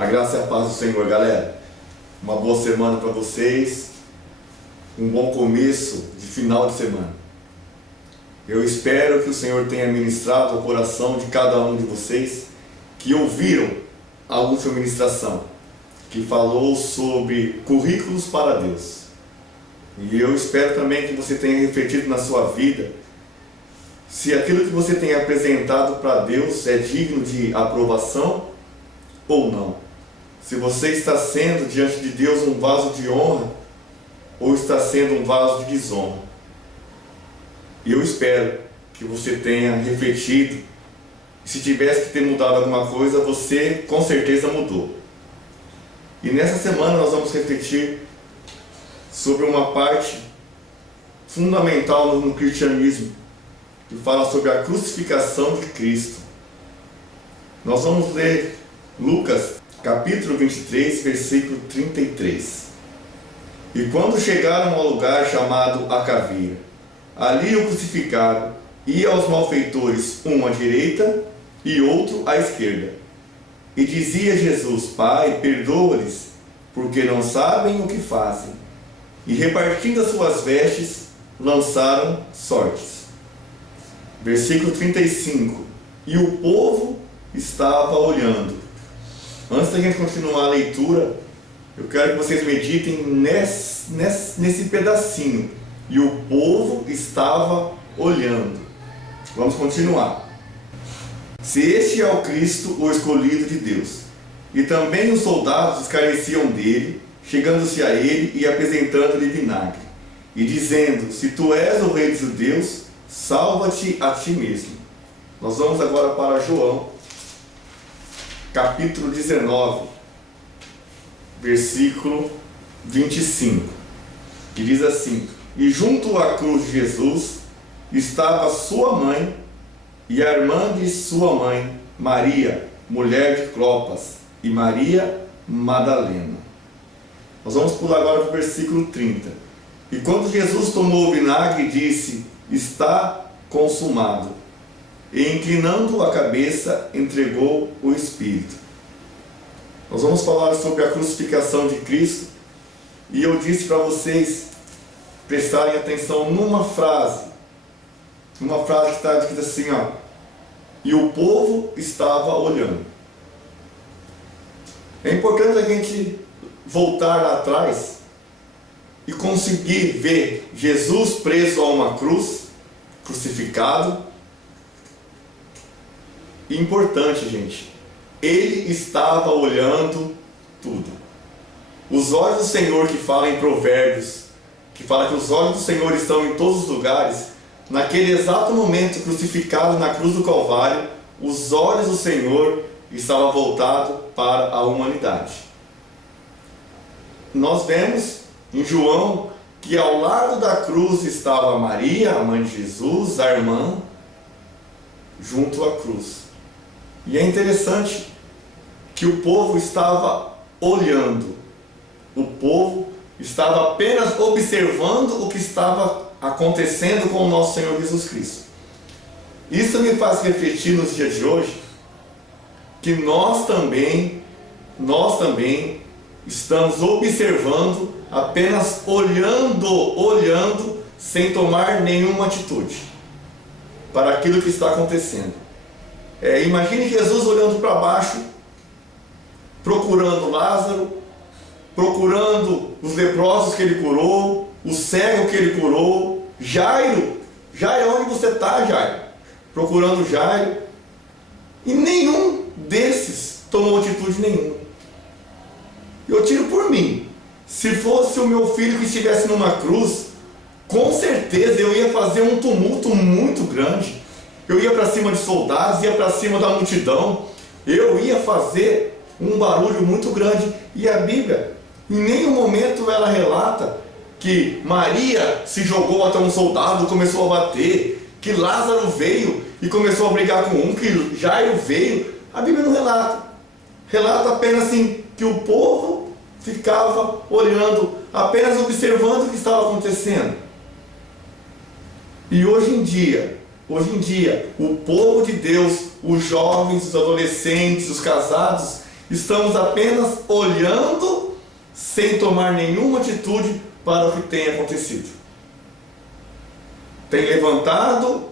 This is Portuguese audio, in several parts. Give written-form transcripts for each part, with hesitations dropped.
A graça e a paz do Senhor, galera. Uma boa semana para vocês. Um bom começo de final de semana. Eu espero que o Senhor tenha ministrado ao coração de cada um de vocês que ouviram a última ministração, que falou sobre currículos para Deus. E eu espero também que você tenha refletido na sua vida se aquilo que você tem apresentado para Deus é digno de aprovação ou não. Se você está sendo diante de Deus um vaso de honra ou está sendo um vaso de desonra. E eu espero que você tenha refletido. Se tivesse que ter mudado alguma coisa, você com certeza mudou. E nessa semana nós vamos refletir sobre uma parte fundamental no cristianismo, que fala sobre a crucificação de Cristo. Nós vamos ler Lucas, capítulo 23, versículo 33. E quando chegaram ao lugar chamado Acavia, ali o crucificaram, e aos malfeitores, um à direita e outro à esquerda. E dizia Jesus: Pai, perdoa-lhes, porque não sabem o que fazem. E repartindo as suas vestes, lançaram sortes. Versículo 35. E o povo estava olhando. Antes da gente continuar a leitura, eu quero que vocês meditem nesse pedacinho. E o povo estava olhando. Vamos continuar. Se este é o Cristo, o escolhido de Deus. E também os soldados escarneciam dele, chegando-se a ele e apresentando-lhe vinagre, e dizendo: Se tu és o rei dos judeus, salva-te a ti mesmo. Nós vamos agora para João, capítulo 19, versículo 25, que diz assim: E junto à cruz de Jesus estava sua mãe e a irmã de sua mãe, Maria, mulher de Clopas, e Maria Madalena. Nós vamos pular agora para o versículo 30. E quando Jesus tomou o vinagre, disse: Está consumado. E inclinando a cabeça, entregou o Espírito. Nós vamos falar sobre a crucificação de Cristo. E eu disse para vocês prestarem atenção numa frase. Uma frase que está escrita assim, ó: E o povo estava olhando. É importante a gente voltar lá atrás e conseguir ver Jesus preso a uma cruz, crucificado. Importante, gente, ele estava olhando tudo. Os olhos do Senhor, que fala em Provérbios, que fala que os olhos do Senhor estão em todos os lugares, naquele exato momento crucificado na cruz do Calvário, os olhos do Senhor estavam voltados para a humanidade. Nós vemos em João que ao lado da cruz estava Maria, a mãe de Jesus, a irmã, junto à cruz. E é interessante que o povo estava olhando. O povo estava apenas observando o que estava acontecendo com o nosso Senhor Jesus Cristo. Isso me faz refletir nos dias de hoje que nós também estamos observando, apenas olhando, sem tomar nenhuma atitude para aquilo que está acontecendo. Imagine Jesus olhando para baixo, procurando Lázaro, procurando os leprosos que ele curou, o cego que ele curou, Jairo, onde você está, Jairo? Procurando Jairo, e nenhum desses tomou atitude nenhuma. Eu tiro por mim, se fosse o meu filho que estivesse numa cruz, com certeza eu ia fazer um tumulto muito grande. Eu ia para cima de soldados, ia para cima da multidão, eu ia fazer um barulho muito grande. E a Bíblia, em nenhum momento ela relata que Maria se jogou até um soldado e começou a bater, que Lázaro veio e começou a brigar com um, que Jairo veio. A Bíblia não relata. Relata apenas assim, que o povo ficava olhando, apenas observando o que estava acontecendo. E hoje em dia, o povo de Deus, os jovens, os adolescentes, os casados, estamos apenas olhando sem tomar nenhuma atitude para o que tem acontecido. Tem levantado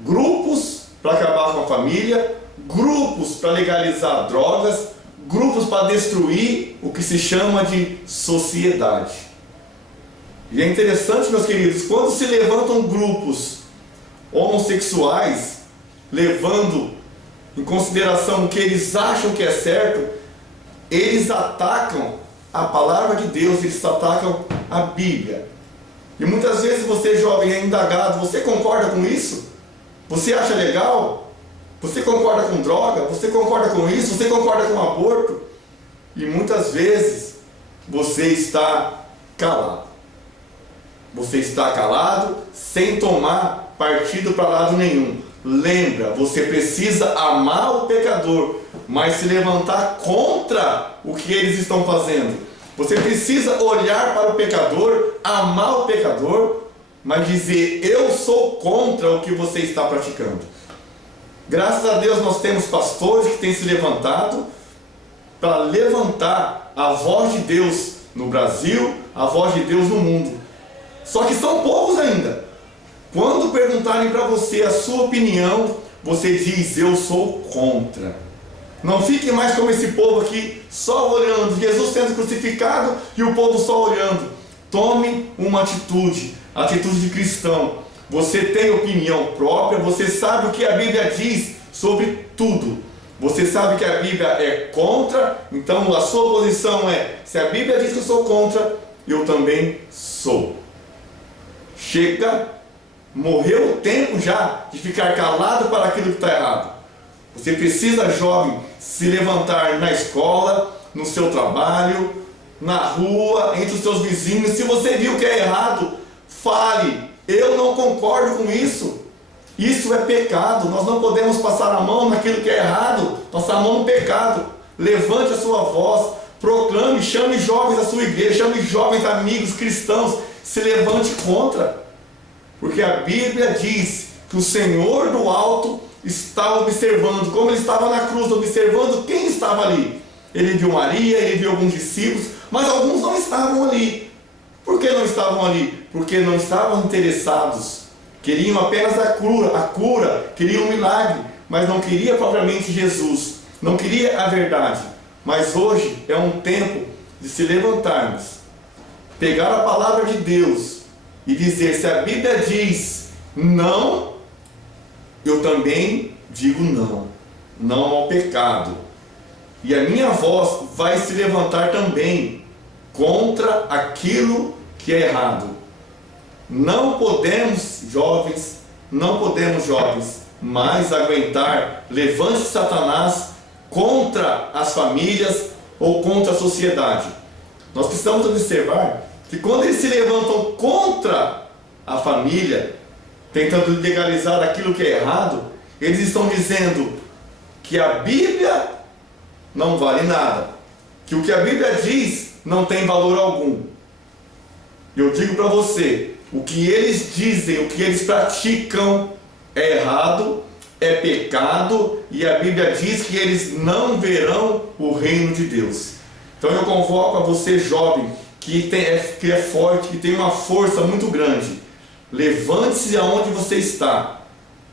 grupos para acabar com a família, grupos para legalizar drogas, grupos para destruir o que se chama de sociedade. E é interessante, meus queridos, quando se levantam grupos homossexuais, levando em consideração o que eles acham que é certo, eles atacam a palavra de Deus, eles atacam a Bíblia. E muitas vezes você, jovem, é indagado: você concorda com isso? Você acha legal? Você concorda com droga? Você concorda com isso? Você concorda com aborto? E muitas vezes você está calado. Você está calado sem tomar partido para lado nenhum. Lembra, você precisa amar o pecador, mas se levantar contra o que eles estão fazendo. Você precisa olhar para o pecador, amar o pecador, mas dizer: eu sou contra o que você está praticando. Graças a Deus nós temos pastores que têm se levantado para levantar a voz de Deus no Brasil, a voz de Deus no mundo. Só que são poucos ainda. Quando perguntarem para você a sua opinião, você diz: eu sou contra. Não fique mais como esse povo aqui, só olhando, Jesus sendo crucificado e o povo só olhando. Tome uma atitude, atitude de cristão. Você tem opinião própria, você sabe o que a Bíblia diz sobre tudo. Você sabe que a Bíblia é contra, então a sua posição é: se a Bíblia diz que eu sou contra, eu também sou. Chega, morreu o tempo já de ficar calado para aquilo que está errado. Você precisa, jovem, se levantar na escola, no seu trabalho, na rua, entre os seus vizinhos. Se você viu que é errado, fale: eu não concordo com isso. Isso é pecado. Nós não podemos passar a mão naquilo que é errado, passar a mão no pecado. Levante a sua voz, proclame, chame jovens da sua igreja, chame jovens amigos cristãos, se levante contra. Porque a Bíblia diz que o Senhor do alto está observando, como ele estava na cruz, observando quem estava ali. Ele viu Maria, ele viu alguns discípulos, mas alguns não estavam ali. Por que não estavam ali? Porque não estavam interessados. Queriam apenas a cura, queriam um milagre, mas não queria propriamente Jesus, não queria a verdade. Mas hoje é um tempo de se levantarmos, pegar a palavra de Deus e dizer: se a Bíblia diz não, eu também digo não. Não ao pecado. E a minha voz vai se levantar também contra aquilo que é errado. Não podemos, jovens, mais aguentar levante Satanás contra as famílias ou contra a sociedade. Nós precisamos observar que quando eles se levantam contra a família, tentando legalizar aquilo que é errado, eles estão dizendo que a Bíblia não vale nada, que o que a Bíblia diz não tem valor algum. Eu digo para você, o que eles dizem, o que eles praticam é errado, é pecado, e a Bíblia diz que eles não verão o reino de Deus. Então eu convoco a você, jovem, que é forte, que tem uma força muito grande. Levante-se aonde você está,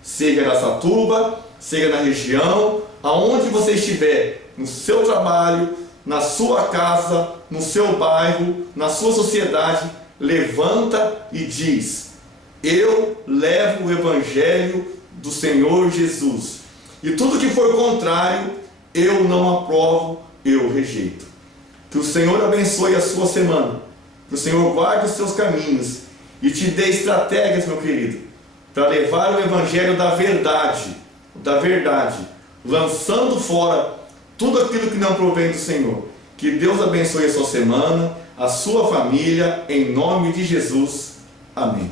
seja na Satuba, seja na região, aonde você estiver, no seu trabalho, na sua casa, no seu bairro, na sua sociedade. Levanta e diz: eu levo o Evangelho do Senhor Jesus, e tudo que for contrário, eu não aprovo, eu rejeito. Que o Senhor abençoe a sua semana, que o Senhor guarde os seus caminhos e te dê estratégias, meu querido, para levar o Evangelho da verdade, lançando fora tudo aquilo que não provém do Senhor. Que Deus abençoe a sua semana, a sua família, em nome de Jesus. Amém.